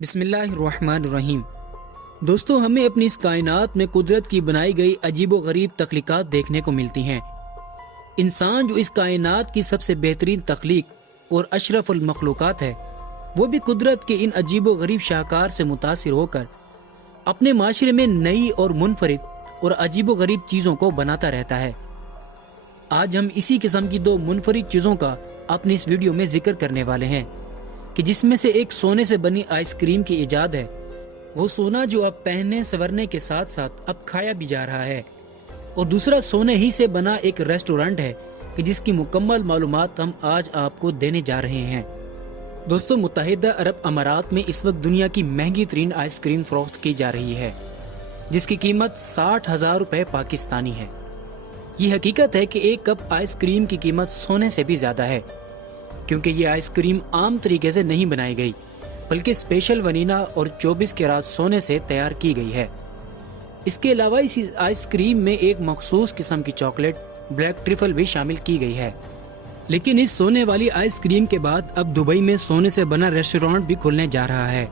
بسم اللہ الرحمن الرحیم۔ دوستو، ہمیں اپنی اس کائنات میں قدرت کی بنائی گئی عجیب و غریب تخلیقات دیکھنے کو ملتی ہیں۔ انسان جو اس کائنات کی سب سے بہترین تخلیق اور اشرف المخلوقات ہے، وہ بھی قدرت کے ان عجیب و غریب شاہکار سے متاثر ہو کر اپنے معاشرے میں نئی اور منفرد اور عجیب و غریب چیزوں کو بناتا رہتا ہے۔ آج ہم اسی قسم کی دو منفرد چیزوں کا اپنی اس ویڈیو میں ذکر کرنے والے ہیں کہ جس میں سے ایک سونے سے بنی آئس کریم کی ایجاد ہے، وہ سونا جو اب پہننے سنورنے کے ساتھ ساتھ اب کھایا بھی جا رہا ہے، اور دوسرا سونے ہی سے بنا ایک ریسٹورنٹ ہے کہ جس کی مکمل معلومات ہم آج آپ کو دینے جا رہے ہیں۔ دوستو، متحدہ عرب امارات میں اس وقت دنیا کی مہنگی ترین آئس کریم فروخت کی جا رہی ہے، جس کی قیمت 60,000 روپے پاکستانی ہے۔ یہ حقیقت ہے کہ ایک کپ آئس کریم کی قیمت سونے سے بھی زیادہ ہے، کیونکہ یہ آئس کریم عام طریقے سے نہیں بنائی گئی بلکہ اسپیشل ونیلا اور 24 کیرات سونے سے تیار کی گئی ہے۔ اس کے علاوہ اس آئس کریم میں ایک مخصوص قسم کی چاکلیٹ بلیک ٹرفل بھی شامل کی گئی ہے۔ لیکن اس سونے والی آئس کریم کے بعد اب دبئی میں سونے سے بنا ریسٹورانٹ بھی کھلنے جا رہا ہے۔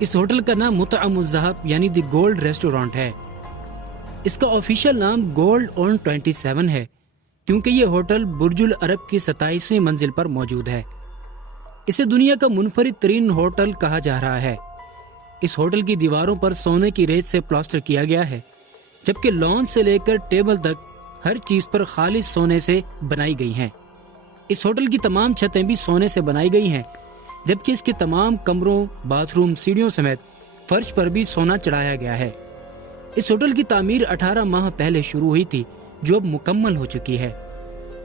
اس ہوٹل کا نام مطعم الذهب یعنی دی گولڈ ریسٹورانٹ ہے۔ اس کا آفیشیل نام گولڈ آن 27 ہے، کیونکہ یہ ہوٹل برج العرب کی 27ویں منزل پر موجود ہے۔ اسے دنیا کا منفرد ترین ہوٹل کہا جا رہا ہے۔ اس ہوٹل کی دیواروں پر سونے کی ریت سے پلاسٹر کیا گیا ہے، جبکہ لان سے لے کر ٹیبل تک ہر چیز پر خالص سونے سے بنائی گئی ہیں۔ اس ہوٹل کی تمام چھتیں بھی سونے سے بنائی گئی ہیں، جبکہ اس کے تمام کمروں، باتھ روم، سیڑھیوں سمیت فرش پر بھی سونا چڑھایا گیا ہے۔ اس ہوٹل کی تعمیر 18 ماہ پہلے شروع ہوئی تھی، جو اب مکمل ہو چکی ہے۔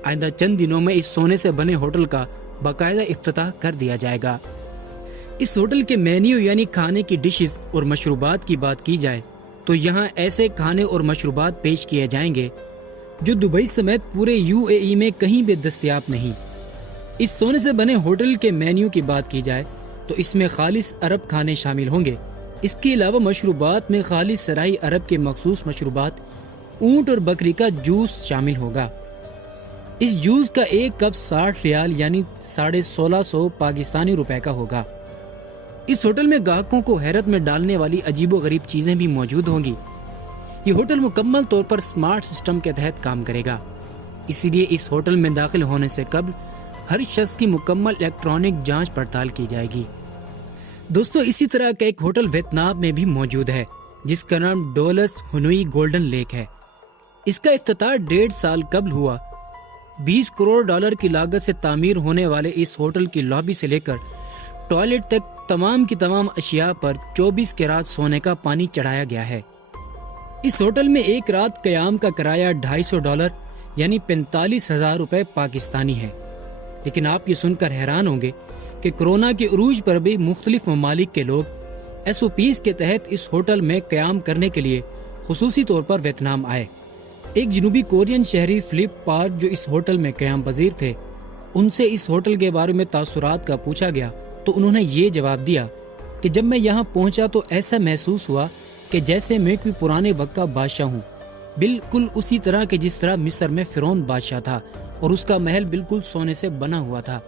آئندہ چند دنوں میں اس سونے سے بنے ہوٹل کا باقاعدہ افتتاح کر دیا جائے گا۔ اس ہوٹل کے مینیو یعنی کھانے کی ڈشز اور مشروبات کی بات کی جائے تو یہاں ایسے کھانے اور مشروبات پیش کیے جائیں گے جو دبئی سمیت پورے UAE میں کہیں بھی دستیاب نہیں۔ اس سونے سے بنے ہوٹل کے مینیو کی بات کی جائے تو اس میں خالص عرب کھانے شامل ہوں گے۔ اس کے علاوہ مشروبات میں خالص سرائی عرب کے مخصوص مشروبات، اونٹ اور بکری کا جوس شامل ہوگا۔ اس جوس کا ایک کپ 60 ریال یعنی 1650 پاکستانی روپے کا ہوگا۔ اس ہوٹل میں گاہکوں کو حیرت میں ڈالنے والی عجیب و غریب چیزیں بھی موجود ہوں گی۔ یہ ہوٹل مکمل طور پر سمارٹ سسٹم کے تحت کام کرے گا، اسی لیے اس ہوٹل میں داخل ہونے سے قبل ہر شخص کی مکمل الیکٹرانک جانچ پڑتال کی جائے گی۔ دوستو، اسی طرح کا ایک ہوٹل ویتنام میں بھی موجود ہے، جس کا نام ڈولس ہنوئی گولڈن لیک ہے۔ اس کا افتتاح 1.5 سال قبل ہوا۔ 20 کروڑ ڈالر کی لاگت سے تعمیر ہونے والے اس ہوٹل کی لابی سے لے کر ٹوائلٹ تک تمام کی تمام اشیاء پر 24 کیرات سونے کا پانی چڑھایا گیا ہے۔ اس ہوٹل میں ایک رات قیام کا کرایہ $250 یعنی 45,000 روپے پاکستانی ہے۔ لیکن آپ یہ سن کر حیران ہوں گے کہ کورونا کے عروج پر بھی مختلف ممالک کے لوگ SOPs کے تحت اس ہوٹل میں قیام کرنے کے لیے خصوصی طور پر ویتنام آئے۔ ایک جنوبی کورین شہری فلپ پارک جو اس ہوٹل میں قیام پذیر تھے، ان سے اس ہوٹل کے بارے میں تاثرات کا پوچھا گیا تو انہوں نے یہ جواب دیا کہ جب میں یہاں پہنچا تو ایسا محسوس ہوا کہ جیسے میں کوئی پرانے وقت کا بادشاہ ہوں، بالکل اسی طرح کہ جس طرح مصر میں فرعون بادشاہ تھا اور اس کا محل بالکل سونے سے بنا ہوا تھا۔